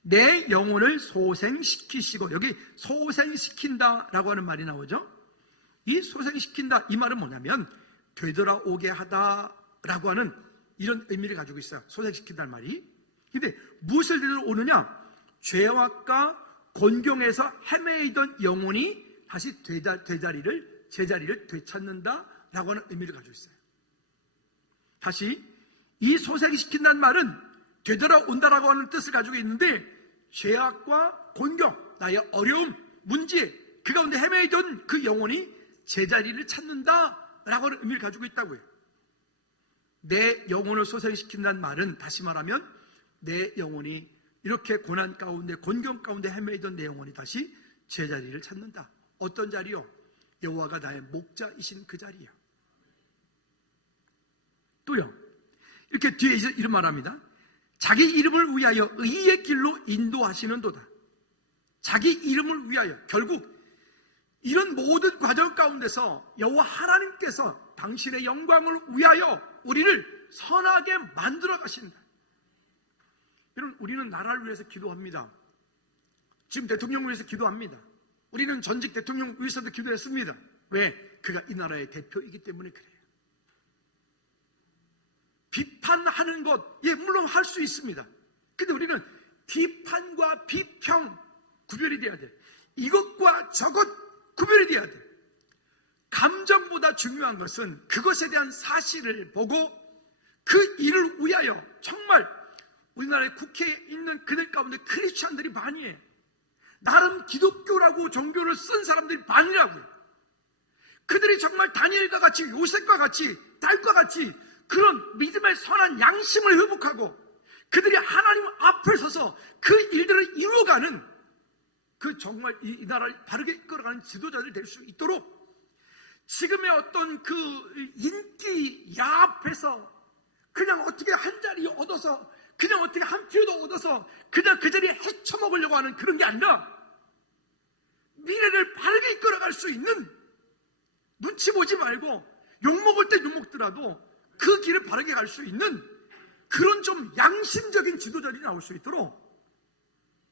내 영혼을 소생시키시고, 여기 소생시킨다 라고 하는 말이 나오죠. 이 소생시킨다, 이 말은 뭐냐면 되돌아오게 하다 라고 하는 이런 의미를 가지고 있어요. 소생시킨다는 말이. 근데 무엇을 되돌아오느냐? 죄악과 곤경에서 헤매이던 영혼이 다시 제자리를 되찾는다 라고 하는 의미를 가지고 있어요. 다시, 이 소생시킨다는 말은 되돌아온다라고 하는 뜻을 가지고 있는데, 죄악과 곤경, 나의 어려움, 문제, 그 가운데 헤매이던 그 영혼이 제자리를 찾는다라고 하는 의미를 가지고 있다고요. 내 영혼을 소생시킨다는 말은, 다시 말하면 내 영혼이 이렇게 고난 가운데, 곤경 가운데 헤매이던 내 영혼이 다시 제자리를 찾는다. 어떤 자리요? 여호와가 나의 목자이신 그 자리요. 또요, 이렇게 뒤에 이런 말합니다. 자기 이름을 위하여 의의 길로 인도하시는도다. 자기 이름을 위하여, 결국 이런 모든 과정 가운데서 여호와 하나님께서 당신의 영광을 위하여 우리를 선하게 만들어 가신다. 여러분, 우리는 나라를 위해서 기도합니다. 지금 대통령을 위해서 기도합니다. 우리는 전직 대통령 위해서도 기도했습니다. 왜? 그가 이 나라의 대표이기 때문에 그래요. 비판하는 것, 물론 할 수 있습니다. 근데 우리는 비판과 비평 구별이 돼야 돼. 이것과 저것 구별이 돼야 돼. 감정보다 중요한 것은 그것에 대한 사실을 보고 그 일을 위하여, 정말 우리나라의 국회에 있는 그들 가운데 크리스찬들이 많이 해요. 나름 기독교라고 종교를 쓴 사람들이 많으라고요. 그들이 정말 다니엘과 같이, 요셉과 같이, 다윗과 같이 그런 믿음의 선한 양심을 회복하고 그들이 하나님 앞에 서서 그 일들을 이루어가는, 그 정말 이 나라를 바르게 이끌어가는 지도자들이 될 수 있도록, 지금의 어떤 그 인기 야합해서 그냥 어떻게 한 자리 얻어서, 그냥 어떻게 한 표도 얻어서 그냥 그 자리에 헤쳐먹으려고 하는 그런 게 아니라, 미래를 바르게 이끌어갈 수 있는, 눈치 보지 말고 욕먹을 때 욕먹더라도 그 길을 바르게 갈 수 있는 그런 좀 양심적인 지도자들이 나올 수 있도록,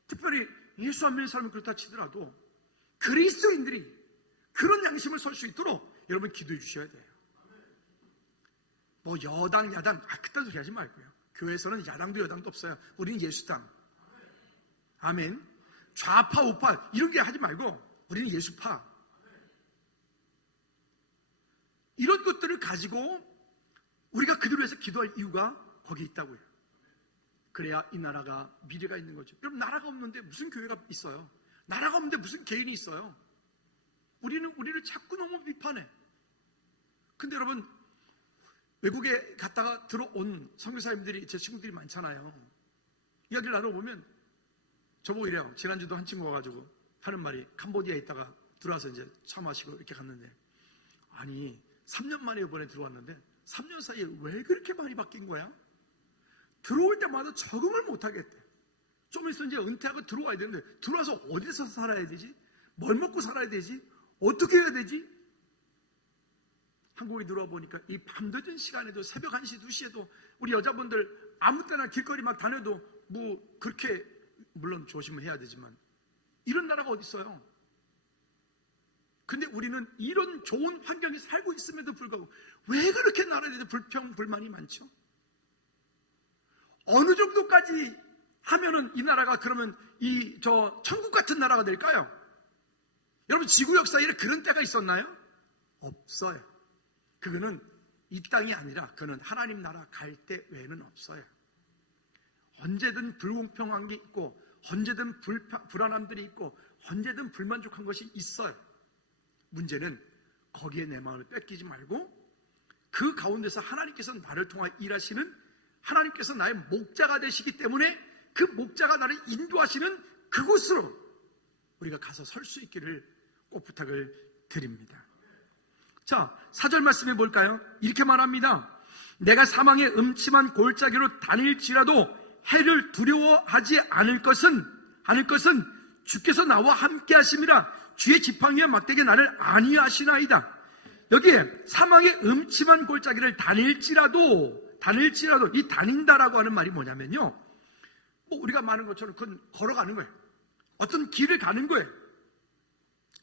특별히 예수 안 믿는 사람이 그렇다 치더라도 그리스도인들이 그런 양심을 설 수 있도록 여러분 기도해 주셔야 돼요. 뭐 여당 야당 그딴 소리 하지 말고요. 교회에서는 야당도 여당도 없어요. 우리는 예수당. 아멘. 좌파 우파 이런 게 하지 말고 우리는 예수파. 이런 것들을 가지고 우리가 그들을 위해서 기도할 이유가 거기 있다고요. 그래야 이 나라가 미래가 있는 거죠. 여러분, 나라가 없는데 무슨 교회가 있어요? 나라가 없는데 무슨 개인이 있어요? 우리를 자꾸 너무 비판해. 근데 여러분, 외국에 갔다가 들어온 선교사님들이, 제 친구들이 많잖아요. 이야기를 나눠보면 저보고 이래요. 지난주도 한 친구 와가지고 하는 말이, 캄보디아에 있다가 들어와서 이제 차 마시고 이렇게 갔는데, 아니 3년 만에 이번에 들어왔는데 3년 사이에 왜 그렇게 많이 바뀐 거야? 들어올 때마다 적응을 못 하겠대. 좀 있으면 이제 은퇴하고 들어와야 되는데 들어와서 어디서 살아야 되지? 뭘 먹고 살아야 되지? 어떻게 해야 되지? 한국에 들어와 보니까 이 밤늦은 시간에도 새벽 1시, 2시에도 우리 여자분들 아무 때나 길거리 막 다녀도 뭐 그렇게 물론 조심을 해야 되지만 이런 나라가 어디 있어요? 근데 우리는 이런 좋은 환경에 살고 있음에도 불구하고 왜 그렇게 나라에 대해서 불평불만이 많죠? 어느 정도까지 하면은 이 나라가 그러면 천국 같은 나라가 될까요? 여러분 지구 역사에 그런 때가 있었나요? 없어요. 그거는 이 땅이 아니라 그거는 하나님 나라 갈 때 외에는 없어요. 언제든 불공평한 게 있고 언제든 불안함들이 있고 언제든 불만족한 것이 있어요. 문제는 거기에 내 마음을 뺏기지 말고 그 가운데서 하나님께서 나를 통하여 일하시는 하나님께서 나의 목자가 되시기 때문에 그 목자가 나를 인도하시는 그곳으로 우리가 가서 설 수 있기를 꼭 부탁을 드립니다. 자, 4절 말씀해 볼까요? 이렇게 말합니다. 내가 사망의 음침한 골짜기로 다닐지라도 해를 두려워하지 않을 것은 주께서 나와 함께 하심이라. 주의 지팡이와 막대기 나를 안위하시나이다. 여기에 사망의 음침한 골짜기를 다닐지라도 이 다닌다라고 하는 말이 뭐냐면요, 뭐 우리가 말하는 것처럼 그건 걸어가는 거예요. 어떤 길을 가는 거예요.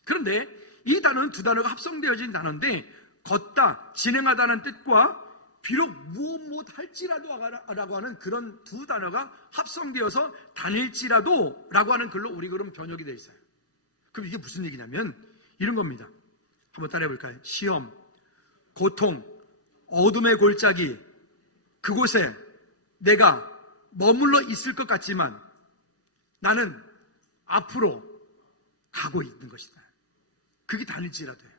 그런데 이 단어는 두 단어가 합성되어진 단어인데 걷다, 진행하다는 뜻과 비록 무엇 할지라도 라고 하는 그런 두 단어가 합성되어서 다닐지라도 라고 하는 글로 우리 그럼 번역이 되어 있어요. 그럼 이게 무슨 얘기냐면 이런 겁니다. 한번 따라해 볼까요? 시험, 고통, 어둠의 골짜기, 그곳에 내가 머물러 있을 것 같지만 나는 앞으로 가고 있는 것이다. 그게 다닐지라도요.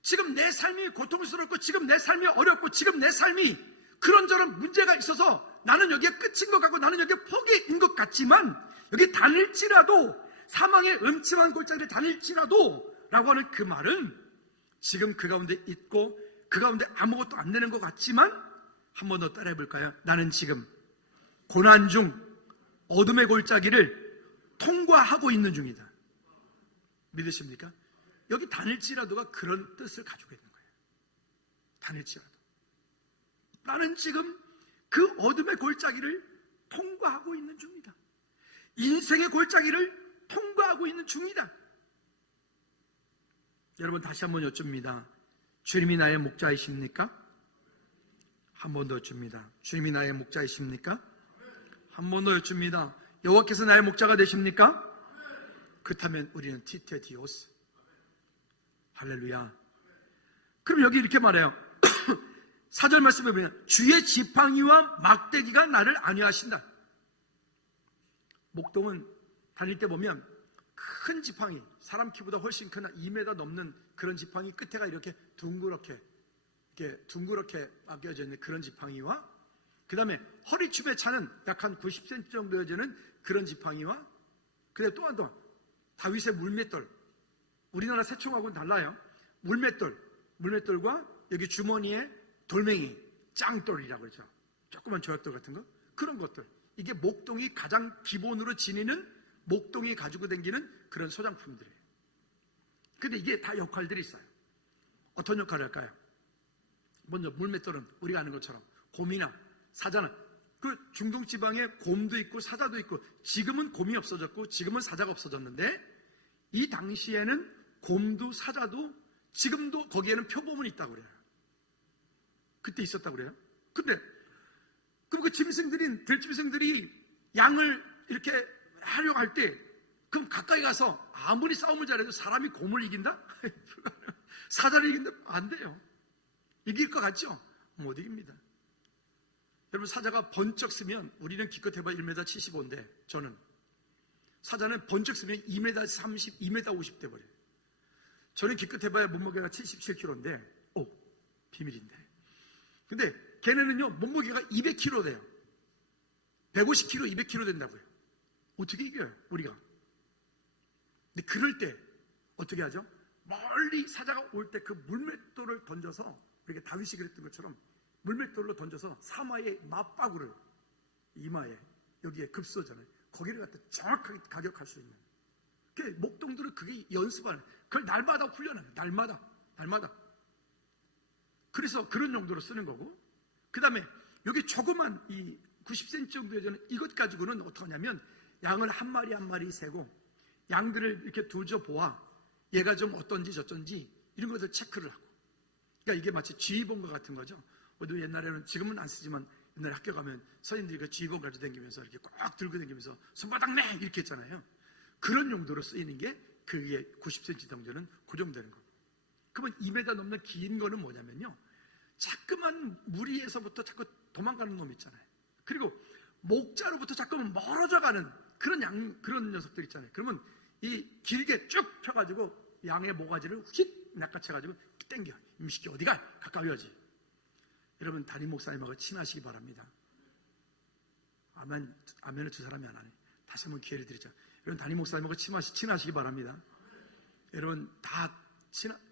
지금 내 삶이 고통스럽고 지금 내 삶이 어렵고 지금 내 삶이 그런저런 문제가 있어서 나는 여기에 끝인 것 같고 나는 여기에 포기인 것 같지만 여기 다닐지라도 사망의 음침한 골짜기를 다닐지라도 라고 하는 그 말은 지금 그 가운데 있고 그 가운데 아무것도 안 되는 것 같지만 한 번 더 따라해 볼까요? 나는 지금 고난 중 어둠의 골짜기를 통과하고 있는 중이다. 믿으십니까? 여기 다닐지라도가 그런 뜻을 가지고 있는 거예요. 다닐지라도 나는 지금 그 어둠의 골짜기를 통과하고 있는 중이다. 인생의 골짜기를 통과하고 있는 중이다. 여러분 다시 한번 여쭙니다. 주님이 나의 목자이십니까? 한 번 더 여쭙니다. 주님이 나의 목자이십니까? 한 번 더 여쭙니다. 여호와께서 나의 목자가 되십니까? 그렇다면 우리는 티테디오스. 할렐루야. 그럼 여기 이렇게 말해요. 4절 말씀에 보면 주의 지팡이와 막대기가 나를 안위하신다. 목동은 다닐 때 보면 큰 지팡이, 사람 키보다 훨씬 큰 2m 넘는 그런 지팡이 끝에가 이렇게 둥그렇게 막혀져 있는 그런 지팡이와 그 다음에 허리춤에 차는 약 한 90cm 정도 되는 그런 지팡이와 그다음에 또한 다윗의 물맷돌, 우리나라 새총하고는 달라요. 물맷돌과 여기 주머니에 돌멩이, 짱돌이라고 그러죠. 조그만 조약돌 같은 거, 그런 것들. 이게 목동이 가장 기본으로 지니는, 목동이 가지고 다니는 그런 소장품들이에요. 근데 이게 다 역할들이 있어요. 어떤 역할을 할까요? 먼저 물맷돌은 우리가 아는 것처럼 곰이나 사자는, 그 중동 지방에 곰도 있고 사자도 있고, 지금은 곰이 없어졌고 지금은 사자가 없어졌는데 이 당시에는 곰도 사자도 지금도 거기에는 표범은 있다고 그래요. 그때 있었다고 그래요. 근데 그럼 그 들짐승들이 양을 이렇게 하려고 할 때 그럼 가까이 가서 아무리 싸움을 잘해도 사람이 곰을 이긴다? 사자를 이긴다? 안 돼요. 이길 것 같죠? 못 이깁니다. 여러분, 사자가 번쩍 쓰면 우리는 기껏 해봐 1m 75인데 저는 사자는 번쩍 쓰면 2m 30, 2m 50 돼버려요. 저는 기껏 해봐야 몸무게가 77kg인데 비밀인데, 근데 걔네는요 몸무게가 200kg 돼요. 150kg, 200kg 된다고요. 어떻게 이겨요 우리가? 근데 그럴 때 어떻게 하죠? 멀리 사자가 올 때 그 물맷돌을 던져서, 우리가 다윗이 그랬던 것처럼 물맷돌로 던져서 사마의 맞바구를 이마에 여기에 급소잖아요. 거기를 갖다 정확하게 가격할 수 있는 목동들은 그게 연습하는, 그걸 날마다 훈련하는, 날마다. 그래서 그런 용도로 쓰는 거고, 그 다음에 여기 조그만 이 90cm 정도의 저는 이것 가지고는 어떻게 하냐면, 양을 한 마리 한 마리 세고 양들을 이렇게 두져 보아 얘가 좀 어떤지 저쩐지 이런 것을 체크를 하고, 그러니까 이게 마치 지휘본과 같은 거죠. 우리도 옛날에는, 지금은 안 쓰지만 옛날에 학교 가면 선생님들이 그 지휘본 가지고 다니면서 이렇게 꽉 들고 다니면서 손바닥 내 이렇게 했잖아요. 그런 용도로 쓰이는 게 그게 90cm 정도는 고정되는 거. 그러면 2m 넘는 긴 거는 뭐냐면요, 자꾸만 무리에서부터 자꾸 도망가는 놈 있잖아요. 그리고 목자로부터 자꾸만 멀어져 가는 그런 녀석들 있잖아요. 그러면 이 길게 쭉 펴가지고 양의 모가지를 휙 낚아채가지고 땡겨. 임식이 어디가? 가까이 오지. 여러분, 담임 목사님하고 친하시기 바랍니다. 아멘을 두 사람이 안 하네. 다시 한번 기회를 드리죠. 여러분, 담임 목사님하고 친하시기 바랍니다. 여러분 다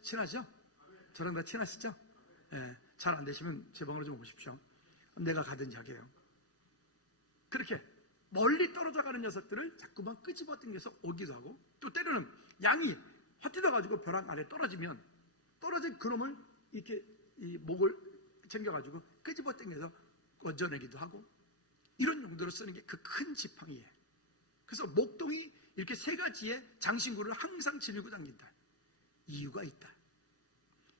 친하죠? 저랑 다 친하시죠? 예, 잘 안 되시면 제 방으로 좀 오십시오. 내가 가든지 하게요. 그렇게 멀리 떨어져 가는 녀석들을 자꾸만 끄집어 당겨서 오기도 하고, 또 때로는 양이 헛디뎌가지고 벼랑 아래 떨어지면 떨어진 그놈을 이렇게 이 목을 챙겨가지고 끄집어 당겨서 건져내기도 하고, 이런 용도로 쓰는 게 그 큰 지팡이예요. 그래서 목동이 이렇게 세 가지의 장신구를 항상 지니고 다닌다. 이유가 있다.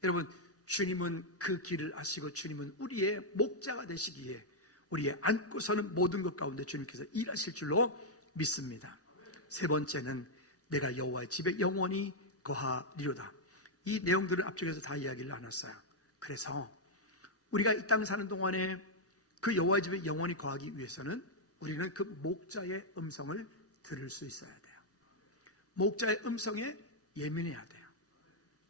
여러분, 주님은 그 길을 아시고 주님은 우리의 목자가 되시기에 우리의 안고 서는 모든 것 가운데 주님께서 일하실 줄로 믿습니다. 세 번째는 내가 여호와의 집에 영원히 거하리로다. 이 내용들을 앞쪽에서 다 이야기를 나눴어요. 그래서 우리가 이 땅 사는 동안에 그 여호와의 집에 영원히 거하기 위해서는 우리는 그 목자의 음성을 들을 수 있어야 돼요. 목자의 음성에 예민해야 돼요.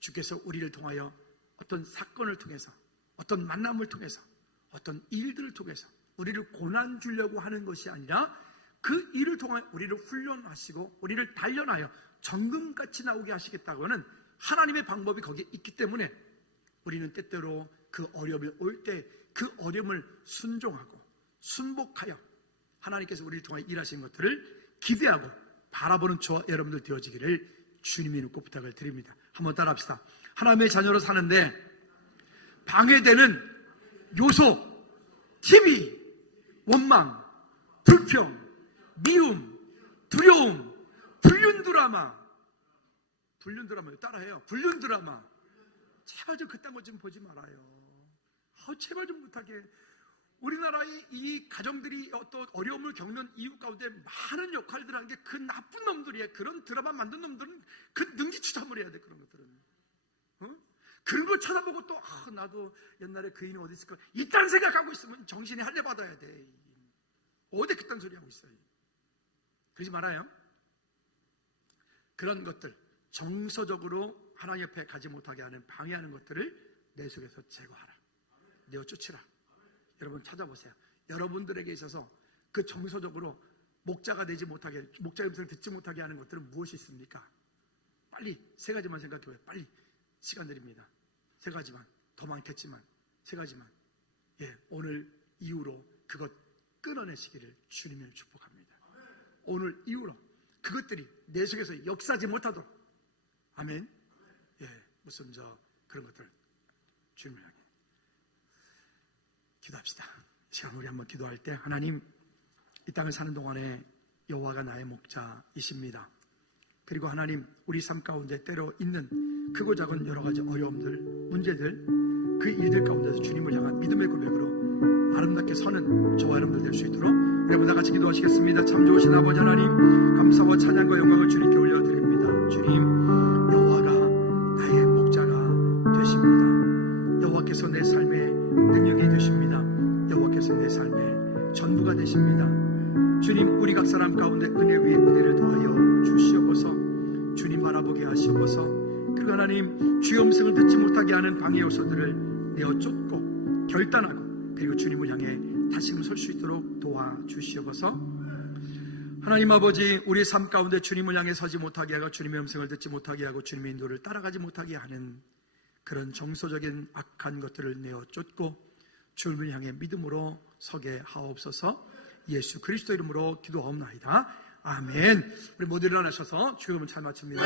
주께서 우리를 통하여 어떤 사건을 통해서, 어떤 만남을 통해서, 어떤 일들을 통해서 우리를 고난 주려고 하는 것이 아니라 그 일을 통하여 우리를 훈련하시고 우리를 단련하여 정금같이 나오게 하시겠다고 하는 하나님의 방법이 거기에 있기 때문에 우리는 때때로 그 어려움이 올 때 그 어려움을 순종하고 순복하여 하나님께서 우리를 통하여 일하시는 것들을 기대하고 바라보는 저와 여러분들 되어지기를 주님의 이름으로 부탁을 드립니다. 한번 따라합시다. 하나님의 자녀로 사는데 방해되는 요소, TV, 원망, 불평, 미움, 두려움, 불륜 드라마 따라해요. 불륜 드라마. 제발 좀 그딴 거 좀 보지 말아요. 제발 좀 못하게. 우리나라의 이 가정들이 어떤 어려움을 겪는 이유 가운데 많은 역할들을 하는 게 그 나쁜 놈들이에요. 그런 드라마 만든 놈들은 그 능지추탐을 해야 돼. 그런 것들은. 그런 걸 쳐다보고 또 나도 옛날에 그 인이 어디 있을까 이딴 생각하고 있으면 정신이 할례 받아야 돼. 어디 그딴 소리 하고 있어요. 그러지 말아요. 그런 것들 정서적으로 하나님 옆에 가지 못하게 하는 방해하는 것들을 내 속에서 제거하라. 내어 쫓으라. 여러분 찾아보세요. 여러분들에게 있어서 그 정서적으로 목자가 되지 못하게, 목자의 음성을 듣지 못하게 하는 것들은 무엇이 있습니까? 빨리 세 가지만 생각해봐요. 빨리. 시간 드립니다. 세 가지만. 더 많겠지만 세 가지만. 오늘 이후로 그것 끊어내시기를 주님을 축복합니다. 오늘 이후로 그것들이 내 속에서 역사하지 못하도록. 아멘. 무슨 그런 것들 주님을 향해 기도합시다. 시간 우리 한번 기도할 때, 하나님, 이 땅을 사는 동안에 여호와가 나의 목자이십니다. 그리고 하나님, 우리 삶 가운데 때로 있는 크고 작은 여러 가지 어려움들, 문제들, 그 일들 가운데서 주님을 향한 믿음의 고백으로 아름답게 서는 저와 여러분들 될 수 있도록 우리 한번 다 같이 기도하시겠습니다. 참 좋으신 아버지 하나님, 감사와 찬양과 영광을 주님께 올려드립니다. 주님, 여호와가 나의 목자가 되십니다. 여호와께서 내 삶의 능력이 되십니다. 여호와께서 내 삶의 전부가 되십니다. 주님, 우리 각 사람 가운데 은혜 위에 은혜를 더하여 주시옵소서. 주님 바라보게 하시옵소서. 그리고 하나님, 주의 음성을 듣지 못하게 하는 방해 요소들을 내어 쫓고 결단하고, 그리고 주님을 향해 다시금 설 수 있도록 도와주시옵소서. 하나님 아버지, 우리의 삶 가운데 주님을 향해 서지 못하게 하고 주님의 음성을 듣지 못하게 하고 주님의 인도를 따라가지 못하게 하는 그런 정서적인 악한 것들을 내어 쫓고 주님을 향해 믿음으로 서게 하옵소서. 예수 그리스도 이름으로 기도하옵나이다. 아멘. 우리 모두 일어나셔서 주님은 잘 마칩니다.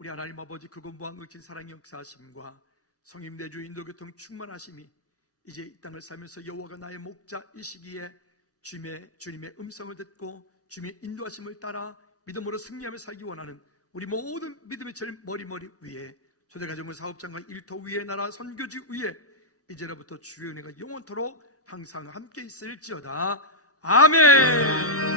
우리 하나님 아버지 그고 무한극진 사랑의 역사하심과 성님 내주 인도교통 충만하심이 이제 이 땅을 살면서 여호와가 나의 목자 이 시기에 주님의 음성을 듣고 주님의 인도하심을 따라 믿음으로 승리하며 살기 원하는 우리 모든 믿음의 제일 머리 위에 초대가정부 사업장과 일터 위에 나라 선교지 위에 이제로부터 주의 은혜가 영원토록 항상 함께 있을지어다. 아멘.